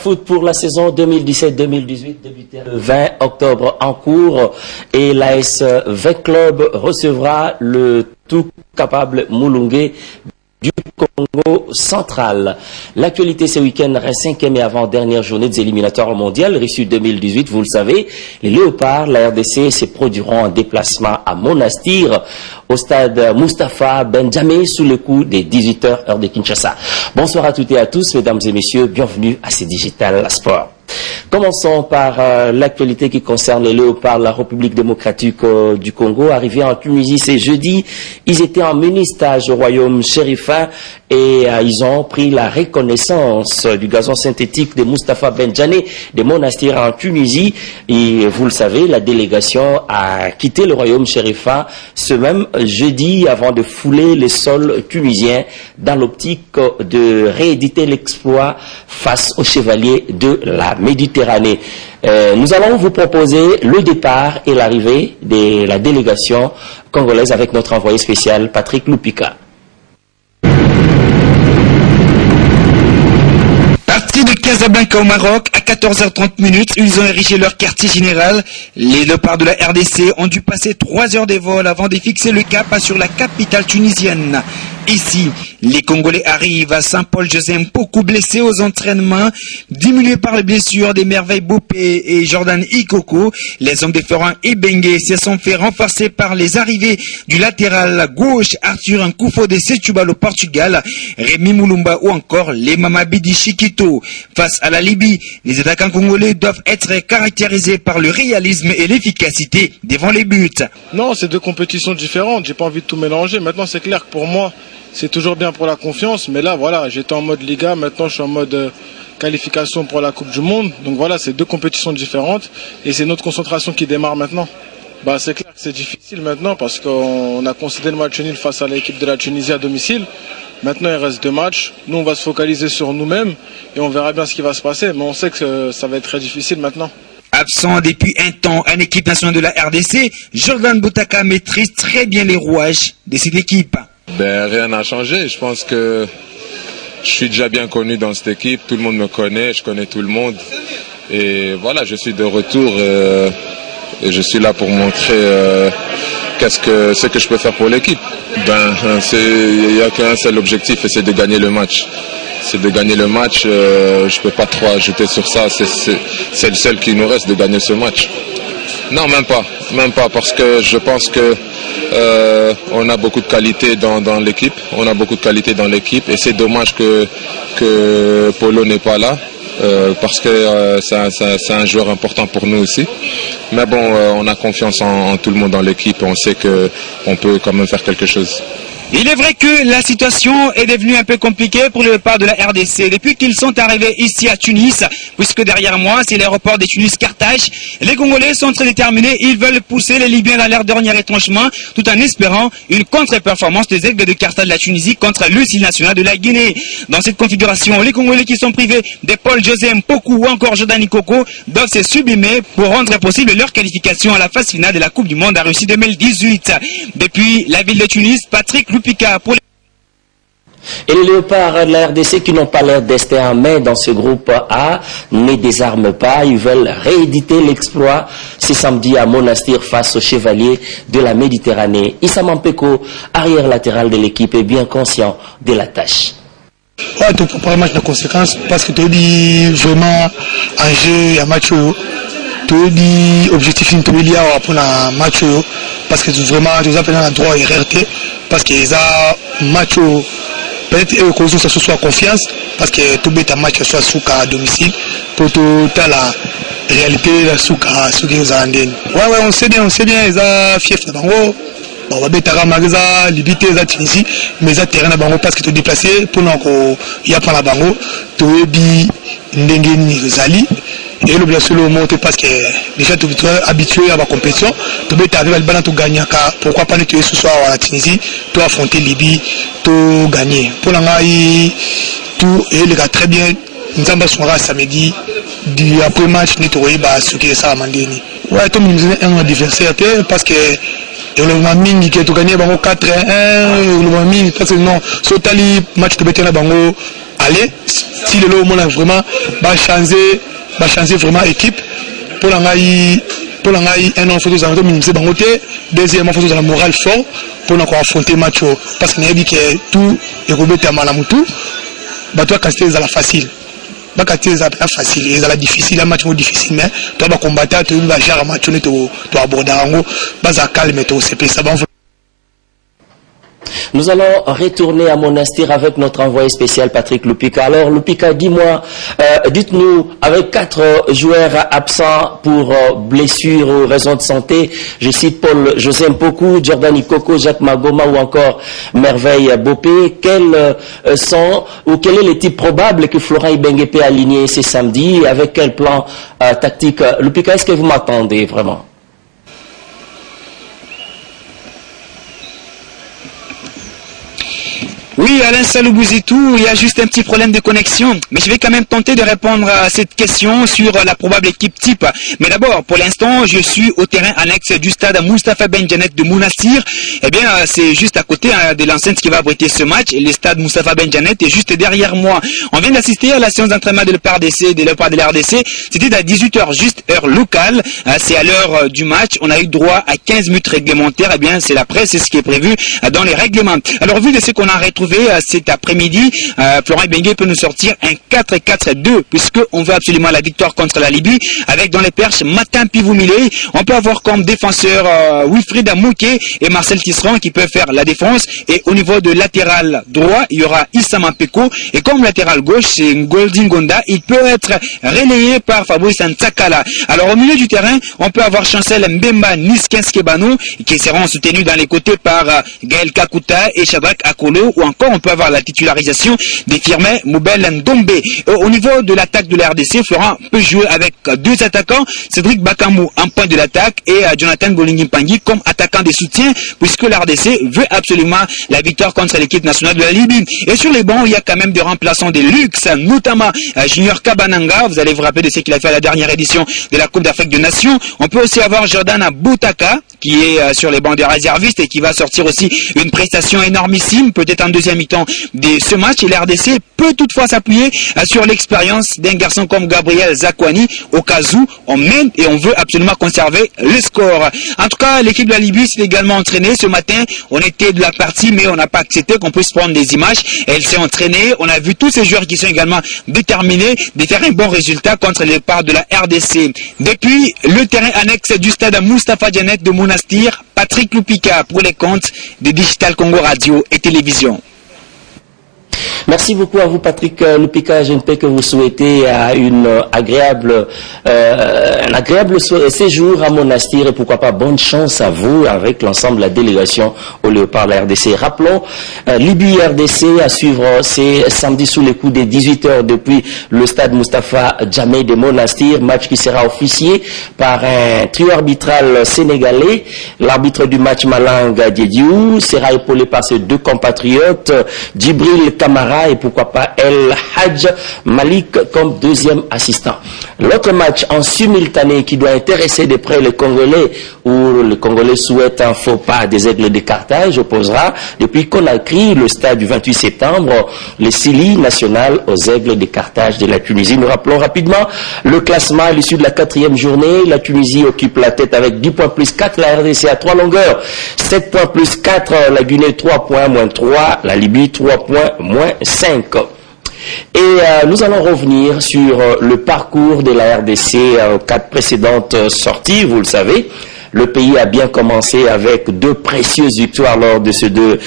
Foot pour la saison 2017-2018 débuté le 20 octobre en cours et l'AS 20 Club recevra le tout capable Mulungue du Congo central. L'actualité ce week-end reste 5e et avant-dernière journée des éliminatoires mondiales reçues 2018. Vous le savez, les Léopards, la RDC, se produiront en déplacement à Monastir au stade Mustapha Benjamé sous le coup des 18h heure de Kinshasa. Bonsoir à toutes et à tous, mesdames et messieurs, bienvenue à ce Digital Sport. Commençons par l'actualité qui concerne les Léopards, la République démocratique du Congo. Arrivés en Tunisie ce jeudi, ils étaient en mini stage au royaume chérifain et ils ont pris la reconnaissance du gazon synthétique de Mustapha Benjamé de Monastir en Tunisie. Et vous le savez, la délégation a quitté le royaume chérifain ce même jeudi avant de fouler les sols tunisiens dans l'optique de rééditer l'exploit face aux chevaliers de la Méditerranée. Nous allons vous proposer le départ et l'arrivée de la délégation congolaise avec notre envoyé spécial Patrick Lupika. Parti de Casablanca au Maroc, à 14h30, ils ont érigé leur quartier général. Les Léopards de la RDC ont dû passer 3 heures de vol avant de fixer le cap sur la capitale tunisienne. Ici, les Congolais arrivent à Saint-Paul-Joseph, beaucoup blessés aux entraînements, diminués par les blessures des merveilles Bopé et Jordan Ikoko. Les hommes de Florent et Bengue se sont fait renforcer par les arrivées du latéral gauche Arthur Nkoufo de Setúbal au Portugal, Rémi Moulumba ou encore les Mamabidi Chiquito. Face à la Libye, les attaquants congolais doivent être caractérisés par le réalisme et l'efficacité devant les buts. Non, c'est deux compétitions différentes, j'ai pas envie de tout mélanger. Maintenant, c'est clair que pour moi, c'est toujours bien pour la confiance, mais là, voilà, j'étais en mode Liga, maintenant je suis en mode qualification pour la Coupe du Monde. Donc voilà, c'est deux compétitions différentes et c'est notre concentration qui démarre maintenant. Bah, c'est clair que c'est difficile maintenant parce qu'on a concédé le match nul face à l'équipe de la Tunisie à domicile. Maintenant, il reste 2 matchs. Nous, on va se focaliser sur nous-mêmes et on verra bien ce qui va se passer. Mais on sait que ça va être très difficile maintenant. Absent depuis un temps en équipe nationale de la RDC, Jordan Boutaka maîtrise très bien les rouages de cette équipe. Rien n'a changé. Je pense que je suis déjà bien connu dans cette équipe. Tout le monde me connaît, je connais tout le monde. Et voilà, je suis de retour et je suis là pour montrer ce que je peux faire pour l'équipe. Il n'y a qu'un seul objectif et c'est de gagner le match. C'est de gagner le match. Je ne peux pas trop ajouter sur ça. C'est le seul qui nous reste de gagner ce match. Non, même pas, parce que je pense que on a beaucoup de qualité dans l'équipe. On a beaucoup de qualité dans l'équipe et c'est dommage que Polo n'est pas là. Parce que c'est un joueur important pour nous aussi. Mais bon, on a confiance en tout le monde dans l'équipe. On sait qu'on peut quand même faire quelque chose. Il est vrai que la situation est devenue un peu compliquée pour les Léopards de la RDC depuis qu'ils sont arrivés ici à Tunis, puisque derrière moi c'est l'aéroport de Tunis-Carthage. Les Congolais sont très déterminés, ils veulent pousser les Libyens dans leur dernier retranchement tout en espérant une contre-performance des Aigles de Carthage de la Tunisie contre l'UCI national de la Guinée. Dans cette configuration, les Congolais qui sont privés de Paul José Mpoku ou encore Jordan Ikoko doivent se sublimer pour rendre possible leur qualification à la phase finale de la Coupe du Monde à Russie 2018. Depuis la ville de Tunis, Patrick Lupika pour les... Et les Léopards de la RDC qui n'ont pas leur destin en main dans ce groupe A ne désarment pas. Ils veulent rééditer l'exploit ce samedi à Monastir face aux chevaliers de la Méditerranée. Issa Mampeko, arrière latéral de l'équipe, est bien conscient de la tâche. Ouais, tu prépares le match de conséquence parce que tu dis vraiment en jeu, un match, tu dis objectif lié pour un match parce que vraiment tu as un droit à RRT parce que ça match peut-être que ça soit confiance parce que tout bête un match soit sous à domicile pour tout la réalité sous à ce qu'ils ont ouais on sait bien ils ont fief de bango on va bête à magaza limité les Tunisie mais ça terrain à bango parce que tu déplacé pour nous il y a pas la bango tu dis ndengeni zali et l'obligation de monter parce que déjà tu es habitué à la compétition tu peux arriver à le balan tu gagner pourquoi pas nettoyer ce soir à la Tunisie tu affronter Libye tu gagner pour l'engager tout et les gars très bien nous avons soirée samedi du après match nettoyer ce qui est ça à Mandeni ouais tu me un adversaire parce que le maming qui tu gagné bango 4-1 le maming parce que non sotali match tu bête na bango aller. Si le lot, on a vraiment changer vraiment équipe. Pour l'engager un an, il faut que deuxièmement, il faut que la morale fort pour affronter le match. Parce qu'il y a dit que tout est rebattu à Malamutu. Bah, toi, quand c'est facile. Bah, quand c'est facile, c'est difficile, un match difficile, mais toi, tu vas combattre, tu vas gérer un match, tu vas aborder un match, tu vas calmer, c'est ça. Nous allons retourner à Monastir avec notre envoyé spécial Patrick Lupika. Alors Lupika, dis-moi, dites-nous, avec 4 joueurs absents pour blessures ou raisons de santé, je cite Paul José Mpoku, Jordan Ikoko, Jacques Magoma ou encore Merveille Bopé, quels sont ou quel est le type probable que Florent Ibenge peut aligner ce samedi, avec quel plan tactique? Lupika, est-ce que vous m'attendez vraiment? Oui, Alain Saloubouzitou, il y a juste un petit problème de connexion, mais je vais quand même tenter de répondre à cette question sur la probable équipe type. Mais d'abord, pour l'instant, je suis au terrain annexe du stade Moustapha Ben Djanet de Monastir. Eh bien, c'est juste à côté de l'enceinte qui va abriter ce match. Le stade Moustapha Ben Djanet est juste derrière moi. On vient d'assister à la séance d'entraînement de l'EPRDC, de la RDC. C'était à 18 h, juste heure locale. C'est à l'heure du match. On a eu droit à 15 minutes réglementaires. Eh bien, c'est la presse, c'est ce qui est prévu dans les règlements. Alors, vu de ce qu'on a retrouvé cet après-midi, Florent Ibenge peut nous sortir un 4-4-2 puisqu'on veut absolument la victoire contre la Libye avec dans les perches Matin Pivoumile. On peut avoir comme défenseur Wilfried Amouké et Marcel Tisserand qui peuvent faire la défense, et au niveau de latéral droit il y aura Issa Mampeko, et comme latéral gauche c'est Ngoldin Gonda, il peut être relayé par Fabrice Ntsakala. Alors au milieu du terrain on peut avoir Chancel Mbemba Niskenskebanou qui seront soutenus dans les côtés par Gaël Kakuta et Shabak Akolo, ou encore on peut avoir la titularisation des Firmin Moubel Ndombe. Au niveau de l'attaque de la RDC, Florent peut jouer avec 2 attaquants, Cédric Bakamou en point de l'attaque et Jonathan Golingimpangi comme attaquant de soutien, puisque la RDC veut absolument la victoire contre l'équipe nationale de la Libye. Et sur les bancs, il y a quand même des remplaçants de luxe, notamment Junior Kabananga, vous allez vous rappeler de ce qu'il a fait à la dernière édition de la Coupe d'Afrique des Nations. On peut aussi avoir Jordan Boutaka qui est sur les bancs des réservistes et qui va sortir aussi une prestation énormissime, peut-être en deuxième mi-temps de ce match. Et la RDC peut toutefois s'appuyer sur l'expérience d'un garçon comme Gabriel Zakwani au cas où on mène et on veut absolument conserver le score. En tout cas, l'équipe de la Libye s'est également entraînée ce matin. On était de la partie, mais on n'a pas accepté qu'on puisse prendre des images. Elle s'est entraînée. On a vu tous ces joueurs qui sont également déterminés de faire un bon résultat contre les parts de la RDC. Depuis le terrain annexe du stade Moustapha Djanet de Monastir, Patrick Lupika pour les comptes de Digital Congo Radio et Télévision. Merci beaucoup à vous Patrick Lupika. Je ne peux que vous souhaiter un agréable séjour à Monastir et pourquoi pas bonne chance à vous avec l'ensemble de la délégation au Léopard de la RDC. Rappelons, Libye-RDC à suivre c'est samedi sous les coups des 18 h depuis le stade Moustapha Djamet de Monastir, match qui sera officié par un trio arbitral sénégalais. L'arbitre du match Malanga Diediou sera épaulé par ses 2 compatriotes, Djibril Kamara et pourquoi pas El Hadj Malik comme 2e assistant. L'autre match en simultané qui doit intéresser de près les Congolais, où les Congolais souhaitent un faux pas des Aigles de Carthage, opposera depuis Conakry le stade du 28 septembre les Sili national aux Aigles de Carthage de la Tunisie. Nous rappelons rapidement le classement à l'issue de la 4e journée. La Tunisie occupe la tête avec 10 points plus 4, la RDC à 3 longueurs, 7 points plus 4, la Guinée 3 points moins 3, la Libye 3 points moins 5. Et nous allons revenir sur le parcours de la RDC aux 4 précédentes sorties. Vous le savez, le pays a bien commencé avec 2 précieuses victoires lors de ces 2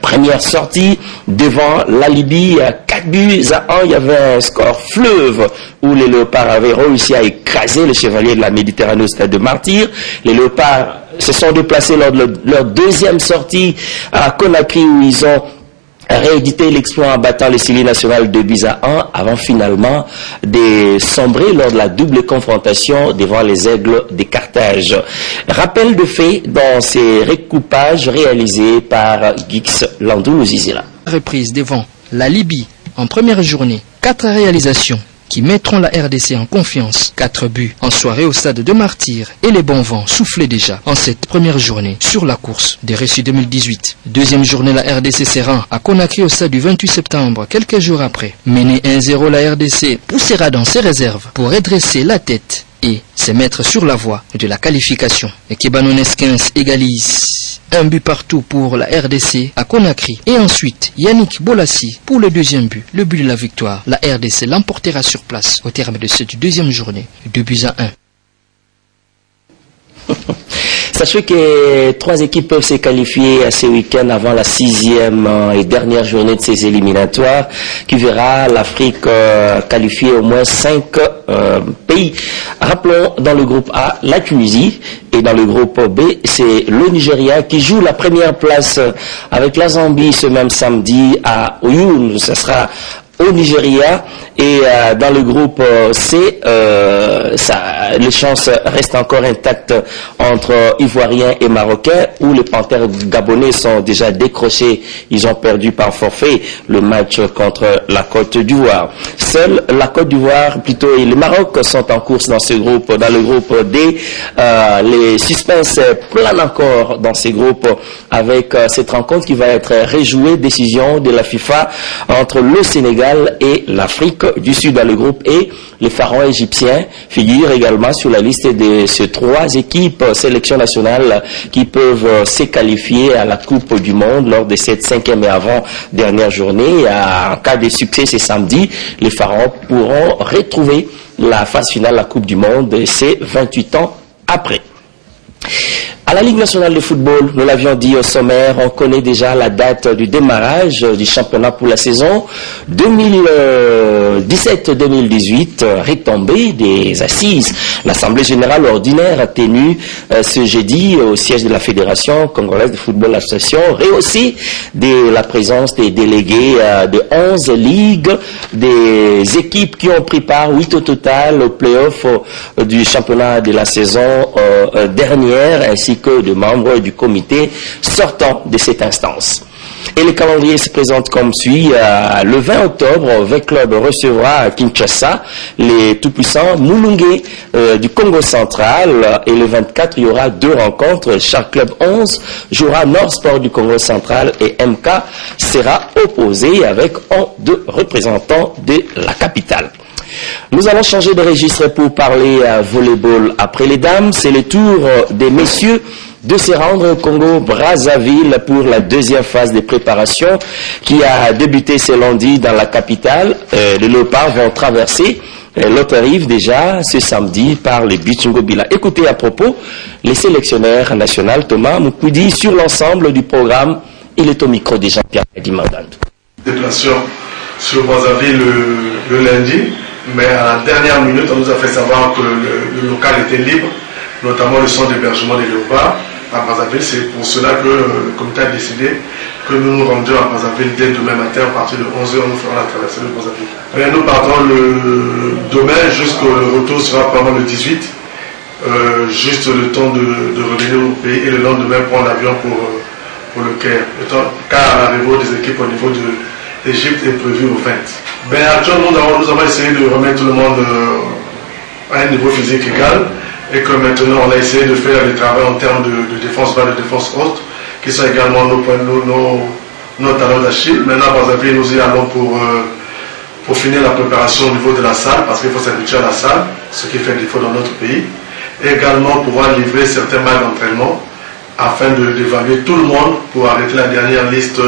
premières sorties devant la Libye. 4 buts à 1, il y avait un score fleuve où les Léopards avaient réussi à écraser les Chevaliers de la Méditerranée au stade de Martyr. Les Léopards se sont déplacés lors de leur 2e sortie à Conakry où ils ont réédité l'exploit en battant les Sili national 2 buts à 1 avant finalement de sombrer lors de la double confrontation devant les Aigles de Carthage. Rappel de fait dans ces recoupages réalisés par Gix Landou Zizila. Reprise devant la Libye en première journée, 4 réalisations qui mettront la RDC en confiance. 4 buts en soirée au stade de Martyr et les bons vents soufflaient déjà en cette première journée sur la course des Récits 2018. Deuxième journée, la RDC se rend à Conakry au stade du 28 septembre, quelques jours après. Menée 1-0, la RDC poussera dans ses réserves pour redresser la tête et se mettre sur la voie de la qualification. Et Kebanones 15 égalise un but partout pour la RDC à Conakry. Et ensuite, Yannick Bolassi pour le deuxième but, le but de la victoire. La RDC l'emportera sur place au terme de cette deuxième journée, 2-1. Sachez que 3 équipes peuvent se qualifier à ce week-end avant la 6e et dernière journée de ces éliminatoires qui verra l'Afrique qualifier au moins 5 pays. Rappelons, dans le groupe A, la Tunisie, et dans le groupe B, c'est le Nigeria qui joue la première place avec la Zambie ce même samedi à Ouyoun. Ce sera au Nigeria. Et dans le groupe C, les chances restent encore intactes entre Ivoiriens et Marocains, où les Panthères gabonais sont déjà décrochés. Ils ont perdu par forfait le match contre la Côte d'Ivoire. Seule la Côte d'Ivoire, plutôt, et le Maroc sont en course dans ce groupe. Dans le groupe D, les suspens planent encore dans ces groupes avec cette rencontre qui va être rejouée, décision de la FIFA entre le Sénégal et l'Afrique du Sud. Dans le groupe E, les pharaons égyptiens figurent également sur la liste de ces 3 équipes sélection nationale qui peuvent se qualifier à la Coupe du Monde lors de cette 5e et avant-dernière journée. En cas de succès, c'est samedi, les pharaons pourront retrouver la phase finale de la Coupe du Monde, et c'est 28 ans après. À la Ligue nationale de football, nous l'avions dit au sommaire, on connaît déjà la date du démarrage du championnat pour la saison 2017-2018, retombée des assises. L'Assemblée générale ordinaire tenue ce jeudi au siège de la Fédération congolaise de football association, rehaussée de la présence des délégués de 11 ligues, des équipes qui ont pris part, 8 au total, au play-off du championnat de la saison dernière, ainsi que de membres du comité sortant de cette instance. Et le calendrier se présente comme suit. Le 20 octobre, V-Club recevra à Kinshasa les tout-puissants Mulunge du Congo central. Et le 24, il y aura 2 rencontres. Chaque club 11 jouera Nord Sport du Congo central et MK sera opposé avec 2 représentants de la capitale. Nous allons changer de registre pour parler volleyball. Après les dames, c'est le tour des messieurs de se rendre au Congo-Brazzaville pour la 2e phase de préparation qui a débuté ce lundi dans la capitale. Les Léopards vont traverser l'autre rive déjà ce samedi par les Bichungo-Bila. Écoutez à propos les sélectionneurs nationaux Thomas Moukoudi sur l'ensemble du programme. Il est au micro de Jean-Pierre Dimandand. Déplacement sur Brazzaville le lundi, mais à la dernière minute, on nous a fait savoir que le local était libre, notamment le centre d'hébergement des Léopards à Brazzaville. C'est pour cela que le comité a décidé que nous nous rendions à Brazzaville dès demain matin. À partir de 11h, nous ferons la traversée de Brazzaville. Et nous partons demain, jusqu'au retour sera probablement le 18. Juste le temps de revenir au pays et le lendemain prendre l'avion pour le Caire. Car l'arrivée des équipes au niveau de l'Égypte est prévue au 20. Ben, actuellement, nous avons essayé de remettre tout le monde à un niveau physique égal. Et que maintenant on a essayé de faire les travaux en termes de défense bas, de défense haute, qui sont également nos talents d'Achille. Maintenant, par exemple, nous y allons pour finir la préparation au niveau de la salle, parce qu'il faut s'habituer à la salle, ce qui fait défaut dans notre pays. Et également pouvoir livrer certains matchs d'entraînement afin d'évaluer tout le monde pour arrêter la dernière liste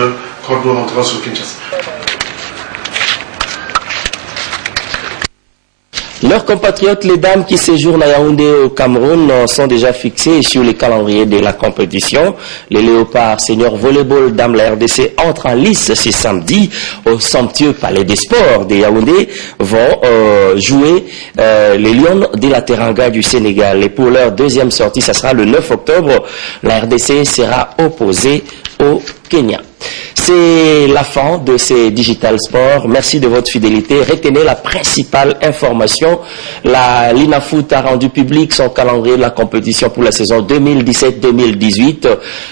quand nous rentrons sur Kinshasa. Leurs compatriotes, les dames qui séjournent à Yaoundé au Cameroun, sont déjà fixés sur les calendriers de la compétition. Les Léopards seniors volleyball dames la RDC entrent en lice ce samedi au somptueux Palais des Sports de Yaoundé, vont jouer les Lions de la Teranga du Sénégal. Et pour leur 2e sortie, ça sera le 9 octobre. La RDC sera opposée au Kenya. C'est la fin de ces Digital Sports. Merci de votre fidélité. Retenez la principale information. La Linafoot a rendu public son calendrier de la compétition pour la saison 2017-2018.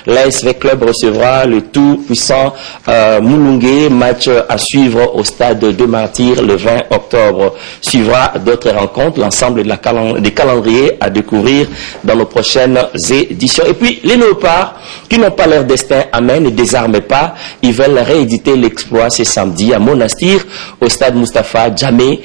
L'ASV Club recevra le tout-puissant Mulungue. Match à suivre au stade de Martyrs le 20 octobre. Suivra d'autres rencontres. L'ensemble des calendriers à découvrir dans nos prochaines éditions. Et puis, les léopards qui n'ont pas leur destin à main, ne désarment pas. Ils veulent rééditer l'exploit ce samedi à Monastir, au stade Mustapha Djamé.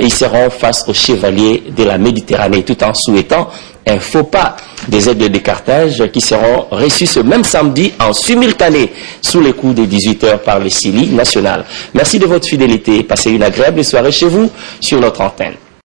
Ils seront face aux chevaliers de la Méditerranée, tout en souhaitant un faux pas des aides de Carthage qui seront reçus ce même samedi en simultané sous les coups des 18h par le CILI national. Merci de votre fidélité. Passez une agréable soirée chez vous sur notre antenne.